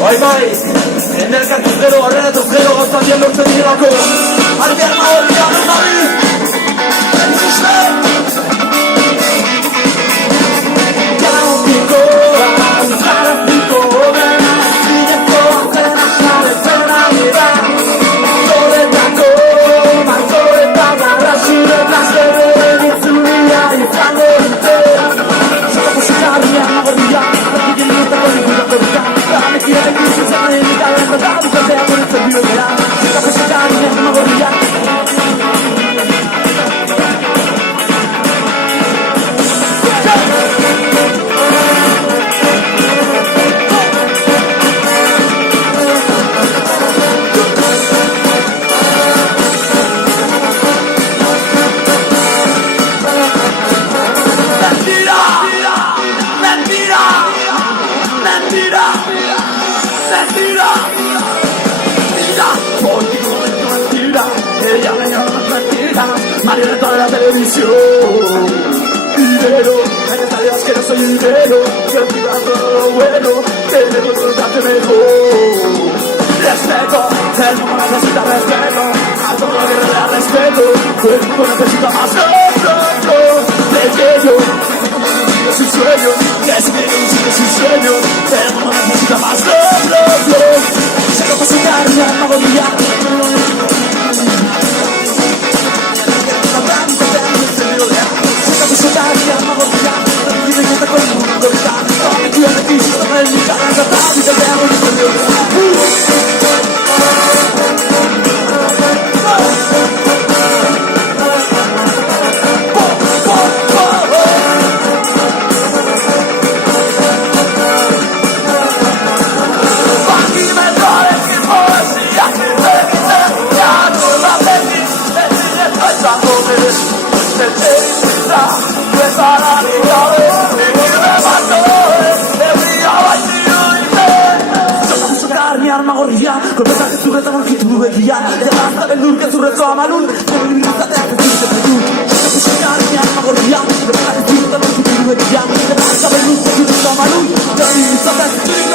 Bai, bai, enerkatu zero, arrenatu zero, gaztandien lortzen direlako. Argiarma hori garen nabi, marioneta de la televisión. Dinero, en esta vida es que no soy dinero, que olvida todo lo bueno, que debo tratarte mejor. Respeto, el mundo necesita respeto, a todo lo que rodea respeto, el mundo necesita más pequeño, sin sueños, que si quiero sigue sin sueños, el mundo necesita más sé lo que se carga, no voy a con mensaje zurretan aurkitu egia eta basta beldurke zurreto amalun debilitateak ez dute bedu Zerrakusikarrian magorria con mensaje zurretan aurkitu egia eta basta beldurke zurreto amalun debilitateak